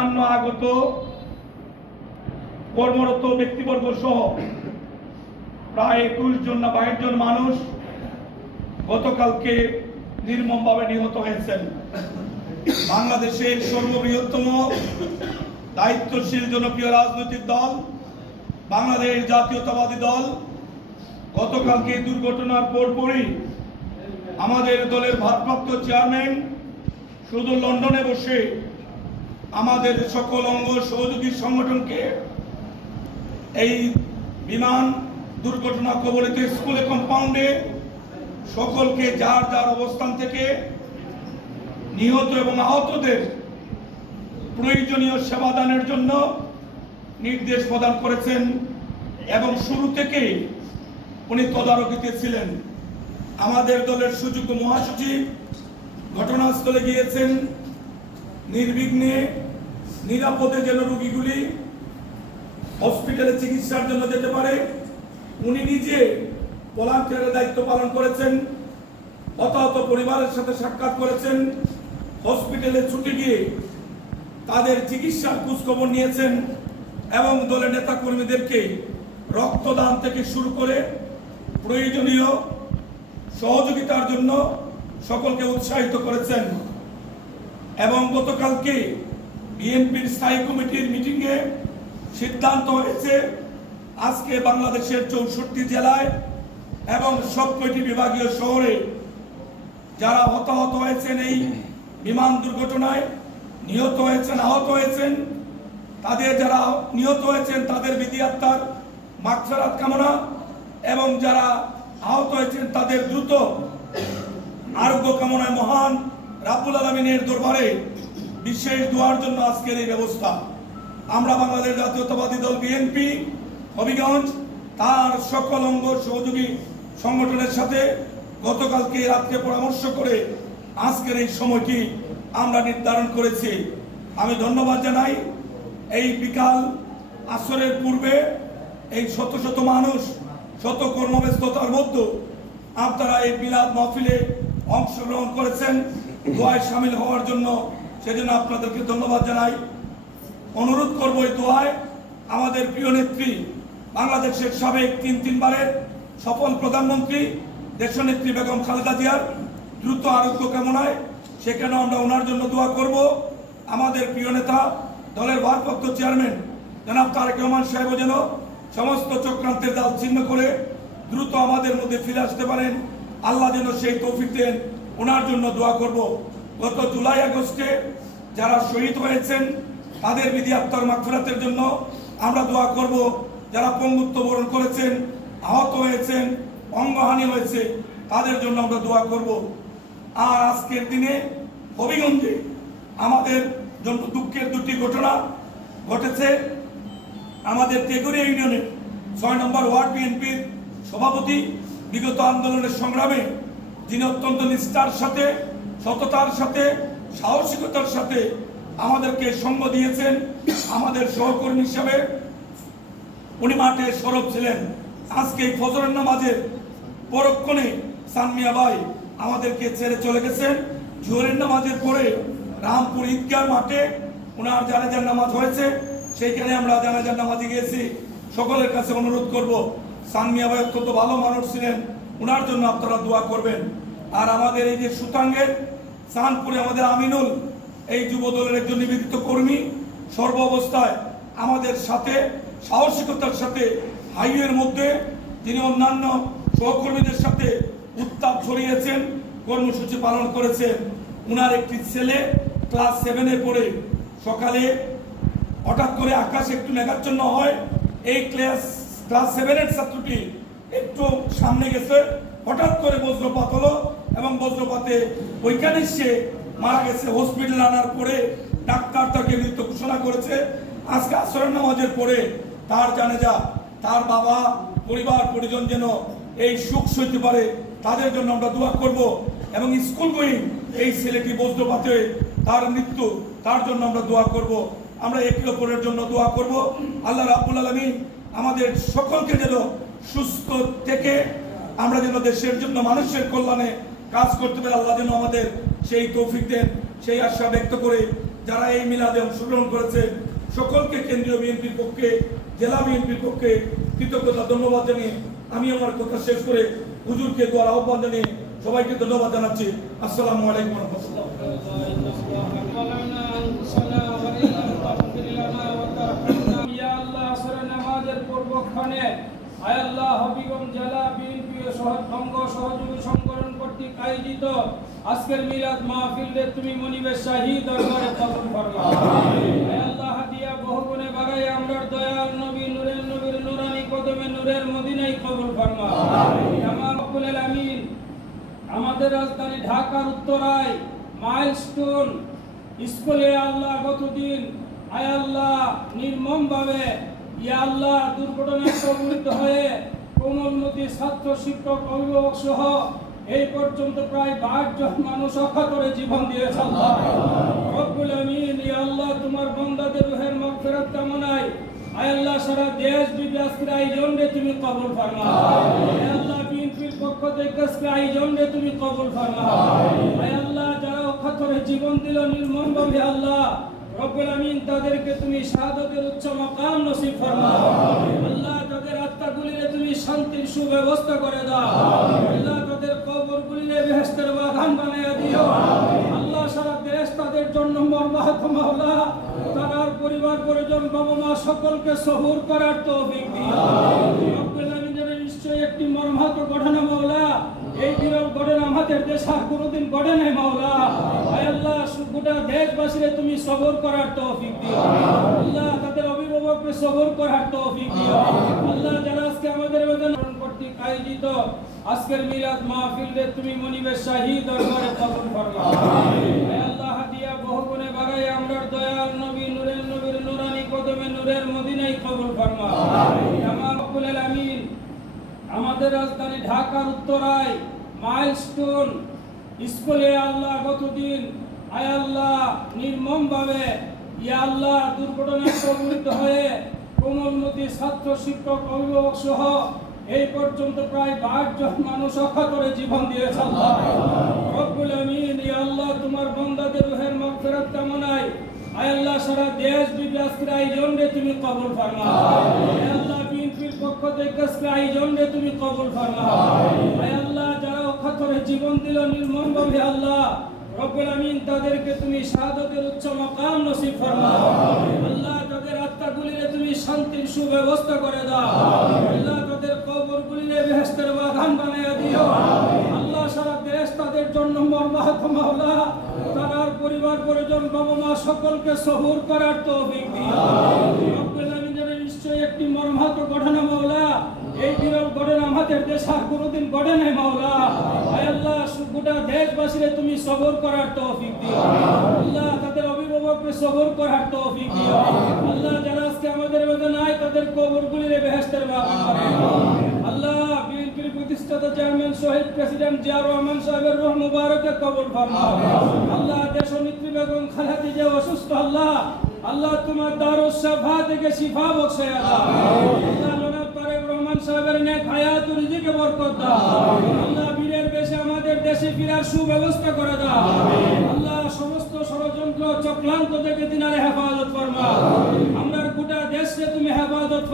অন্যান্য আগত কর্মরত ব্যক্তিবর্গ সহ প্রায় একুশ জন না বাইশ জন মানুষ গতকালকে নির্মমভাবে নিহত হয়েছেন। বাংলাদেশের সর্ববৃহত্তম দায়িত্বশীল জনপ্রিয় রাজনৈতিক দল, বাংলাদেশ জাতীয়তাবাদী দল। গতকালকে দুর্ঘটনার পরপরই আমাদের দলের ভারপ্রাপ্ত চেয়ারম্যান শুধু লন্ডনে বসে আমাদের সকল অঙ্গ সহযোগী সংগঠনকে এই বিমান দুর্ঘটনা কবলিত স্কুলে কম্পাউন্ডে সকলকে যার যার অবস্থান থেকে নিহত এবং আহতদের প্রয়োজনীয় সেবাদানের জন্য নির্দেশ প্রদান করেছেন এবং শুরু থেকেই উনি তদারকিতে ছিলেন। আমাদের দলের সুযোগ্য মহাসচিব ঘটনাস্থলে গিয়েছেন। নির্বিঘ্নে নিরাপদে যেন রোগীগুলি হসপিটালে চিকিৎসার জন্য যেতে পারে। উনি নিজে ভলান্টিয়ারের দায়িত্ব পালন করেছেন, হতাহত পরিবারের সাথে সাক্ষাৎ করেছেন, হসপিটালে ছুটি গিয়ে তাদের চিকিৎসার খোঁজখবর নিয়েছেন এবং দলের নেতা কর্মীদেরকে রক্তদান থেকে শুরু করে প্রয়োজনীয় সহযোগিতার জন্য সকলকে উৎসাহিত করেছেন। এবং গতকালকে বিএনপির স্থায়ী কমিটির মিটিংয়ে সিদ্ধান্ত হয়েছে আজকে বাংলাদেশের চৌষট্টি জেলায় এবং সব কয়টি বিভাগীয় শহরে যারা হতাহত হয়েছেন এই বিমান দুর্ঘটনায়, নিহত হয়েছেন, আহত হয়েছেন, তাদের যারা নিহত হয়েছেন, তাদের বিধি আত্মার মাগফেরাত কামনা এবং যারা আহত হয়েছেন, তাদের দ্রুত আরোগ্য কামনায় মহান রাবুল আলমিনের দরবারে বিশেষ দোয়ার জন্য আজকের এই ব্যবস্থা। আমরা বাংলাদেশ জাতীয়তাবাদী দল বিএনপি হবিগঞ্জ, তার সকল অঙ্গ সহযোগী সংগঠনের সাথে গতকালকে রাত্রে পরামর্শ করে আজকের এই সময়টি আমরা নির্ধারণ করেছি। আমি ধন্যবাদ জানাই। এই বিকাল আসরের পূর্বে এই শত শত মানুষ, শত কর্মব্যস্ততার মধ্যে আপনারা এই বিলাদ মাহফিলে অংশগ্রহণ করেছেন। দোয়ায় সামিল হওয়ার জন্য সেজন্য আপনাদেরকে ধন্যবাদ জানাই। অনুরোধ করব এই দোয়ায় আমাদের প্রিয় নেত্রী, বাংলাদেশের সাবেক তিন তিনবারের সফল প্রধানমন্ত্রী, দেশনেত্রী বেগম খালেদা জিয়ার দ্রুত আরোগ্য কামনায় সেখানে আমরা ওনার জন্য দোয়া করব। আমাদের প্রিয় নেতা, দলের ভারপ্রাপ্ত চেয়ারম্যান, জনাব তারেক রহমান সাহেব যেন সমস্ত চক্রান্তের জাল ছিন্ন করে দ্রুত আমাদের মধ্যে ফিরে আসতে পারেন। আল্লাহ যেন সেই তৌফিক দেন, ওনার জন্য দোয়া করব। গত জুলাই আগস্টে যারা শহীদ হয়েছেন, তাদের বিধি আত্মার মাগফিরাতের জন্য আমরা দোয়া করব, যারা পঙ্গুত্ব বরণ করেছেন, আহত হয়েছেন, অঙ্গহানি হয়েছে, তাদের জন্য আমরা দোয়া করব। আর আজকের দিনে হবিগঞ্জে আমাদের জন্য দুঃখের দুটি ঘটনা ঘটেছে। আমাদের তেগুরিয়া ইউনিয়নের ছয় নম্বর ওয়ার্ড বিএনপির সভাপতি বিগত আন্দোলনের সংগ্রামে, যিনি অত্যন্ত নিষ্ঠার সাথে সততার সাথে, সাহসিকতার সাথে আমাদেরকে সঙ্গ দিয়েছেন আমাদের সহকর্মী হিসাবে। উনি মাঠে সরব ছিলেন। আজকে এই ফজরের নামাজের পরক্ষণে সানমিয়া ভাই আমাদেরকে ছেড়ে চলে গেছেন। জোহরের নামাজের পরে রামপুর ঈদগাহ মাঠে ওনার জানাজার নামাজ হয়েছে। সেইখানে আমরা জানাজার নামাজে গিয়েছি। সকলের কাছে অনুরোধ করব, সানমিয়া ভাই অত্যন্ত ভালো মানুষ ছিলেন। ওনার জন্য আপনারা দোয়া করবেন। আর আমাদের এই যে সুতাঙ্গের সানপুরে আমাদের আমিনুল, এই যুব দলের একজন নিবেদিত কর্মী, সর্ব অবস্থায় আমাদের সাথে, সাহসিকতার সাথে, হাইওয়ের মধ্যে তিনি অন্যান্য সহকর্মীদের সাথে উত্তাপ ছড়িয়েছেন, কর্মসূচি পালন করেছেন। উনার একটি ছেলে ক্লাস সেভেনে পড়ে সকালে হঠাৎ করে আকাশ একটু মেঘাচ্ছন্ন হয়, এই ক্লাস ক্লাস সেভেনের ছাত্রটি একটু সামনে গেছে, হঠাৎ করে বজ্রপাত হলো এবং বজ্রপাতে ওইখানে সে মারা গেছে। হসপিটাল আনার পরে ডাক্তার তাকে মৃত ঘোষণা করেছে। আজকে আসরের নামাজের পরে তার জানে যা তার বাবা, পরিবার, পরিজন যেন এই সুখ সইতে পারে, তাদের জন্য আমরা দোয়া করব এবং স্কুল গোয়িং এই ছেলেটি বজ্রপাতে তার মৃত্যু, তার জন্য আমরা দোয়া করব। আমরা একে অপরের জন্য দোয়া করব। আল্লাহ রাব্বুল আলামিন আমাদের সকলকে যেন সুস্থ থেকে, আমরা যেন দেশের জন্য মানুষের কল্যাণে কাজ করতে পারে আল্লাহ যেন আমাদের সেই তৌফিক দেন, সেই আশা ব্যক্ত করে যারা এই মিলাদে অংশগ্রহণ করেছে, সকলকে কেন্দ্রীয় বিএনপির পক্ষে, জেলা বিএনপির পক্ষে কৃতজ্ঞতা, ধন্যবাদ জানিয়ে আমি আমার কথা শেষ করে হুজুরকে দোয়ার আহ্বান জানিয়ে সবাইকে ধন্যবাদ জানাচ্ছি। আসসালামু আলাইকুম রহমতুল্লাহ। আজকের মিলাদ মাহফিলে তুমি মনিবের শাহী দরবারে কবুল ফরমাও। আয় আল্লাহ হাদিয়া বহুগুণে বাগাই আমরার দয়াল নবী নূরের নবীর নুরানি কদমে নূরের মদিনায় কবুল ফরমাও। আমার রব্বুল আলামিন আমাদের রাজধানী ঢাকার উত্তরায় মাইলস্টোন স্কুলে আল্লাহ গতদিন আয় আল্লাহ নির্মম ভাবে ইয়া আল্লাহ দুর্ঘটনায় কবলিত হয়ে কোমলমতি ছাত্র শিক্ষক অভিভাবক সহ এই পর্যন্ত প্রায় বাইশ জন মানুষ অক্ষতরে জীবন আল্লাহ। রব্বুল আমিন, ইয়া আল্লাহ, তোমার বন্দাদের রুহের মাগফিরাত কামনায়। আয় আল্লাহ, সারা দেশ তুমি কবুল ফরমাও। আয় আল্লাহ পক্ষ থেকে তুমি কবুল ফরমাও। আয় আল্লাহ, যারা অক্ষতরে জীবন দিল নির্মম ভাবে আল্লাহ, রব্বুল আমিন, তাদেরকে তুমি শাহাদাতের উচ্চ মাকাম নসিব ফরমাও। আল্লাহ, তাদের আত্মাগুলিরে সুব্যবস্থা করে দাও। আল্লাহ তাদের কবরগুলিরে বেহেশতের বাগান বানিয়ে দিও। আল্লাহ সারা দেশ তাদের জন্য মর্মাহত মাওলা। তার পরিবার পরিজন বাবা মা সকলকে সহুর করার তৌফিক দিও। রব্বুল নিশ্চয়ই একটি মর্মাহত ঘটনা মাওলা এই বিরল ঘটনা আমাদের দেশ আর কোনোদিন ঘটে নাই মাওলা। আল্লাহ গোটা দেশবাসীরে তুমি সবর করার তৌফিক দিও। আল্লাহ তাদের অভিভাবককে সবর করার তৌফিক দিও। আল্লাহ যারা আজকে আমাদের বেদন কর্তৃক আয়োজিত, আজকের মিলাদ মাহফিলে তুমি মনিবের শাহী দরবারে কবুল ফরমাও। আয় আল্লাহ হাদিয়া বহুগুণে বাগাই আমরার দয়াল নবী, নূরের নবীর নুরানি কদমে নূরের মদিনায় কবুল ফরমাও। আমার আলামিন আমাদের রাজধানী ঢাকার উত্তরায় মাইলস্টোন স্কুলে আল্লাহ গতদিন আয় আল্লাহ নির্মম ভাবে ইয়া আল্লাহ দুর্ঘটনায় কবলিত হয়ে কোমলমতি ছাত্র শিক্ষক অভিভাবক সহ এই পর্যন্ত প্রায় বাইশ জন মানুষ অক্ষতরে জীবন দিয়েছে আল্লাহ। রব্বুল আমিন ইয়া আল্লাহ তোমার বন্দাদের রুহের মাগফিরাত কামনায় আয় আল্লাহ সারা দেশ বিদেশের আয়োজন রে তুমি কবুল ফরমাও। আয় আল্লাহ পক্ষ থেকে আয়োজন তুমি কবুল ফরমাও আয় আল্লাহ যারা অক্ষতরে জীবন দিল নির্মম ভাবে আল্লাহ রব্বুল আমিন তাদেরকে তুমি শাহাদাতের উচ্চ মাকাম নসিব ফরমাও। আল্লাহ তাদের আত্মাগুলিরে তুমি শান্তির সুব্যবস্থা করে দাও। আল্লাহ তাদের কবরগুলিরে বেহেশতের বাগান বানিয়ে দিও। আল্লাহ সারা দেশ তাদের জন্য মর্মাহত মাওলা। তার পরিবার পরিজন বাবা মা সকলকে সবুর করার তৌফিক দিও। রব্বুল আমিনের নিশ্চয়ই একটি মর্মাহত ঘটনা, মাওলা। এই বিরল ঘটনা আমাদের দেশ আর কোনোদিন ঘটে নাই, মাওলা। আল্লাহ গোটা দেশবাসীরে তুমি সবর করার তৌফিক দিও। আল্লাহ, তাদের অভিভাবককে সবর করার তৌফিক দিও। আল্লাহ, যারা আজকে আমাদের মধ্যে নাই, তাদের কবরগুলিরে বেহেশতের বাগান আল্লাহ, বিএনপির প্রতিষ্ঠাতা চেয়ারম্যান শহীদ প্রেসিডেন্ট জিয়া রহমান সাহেবের রুহ মুবারকে কবুল ফরমাও। আল্লাহ, দেশ নেত্রী বেগম খালেদা জিয়া অসুস্থ, আল্লাহ। আল্লাহ তোমার দারুস সাফা থেকে শিফা বখশে আল্লাহ। আল্লাহ জনাব তারেক রহমান সাহেবের নেক হায়াত রিজিকে বরকত দাও। আল্লাহ বীরের বেশে আমাদের দেশে ফিরার সুব্যবস্থা করে দাও। আল্লাহ সমস্ত ষড়যন্ত্র চক্রান্ত থেকে দিনারে হেফাজত ফরমা আমরা গোটা দেশে তুমি হেফাজত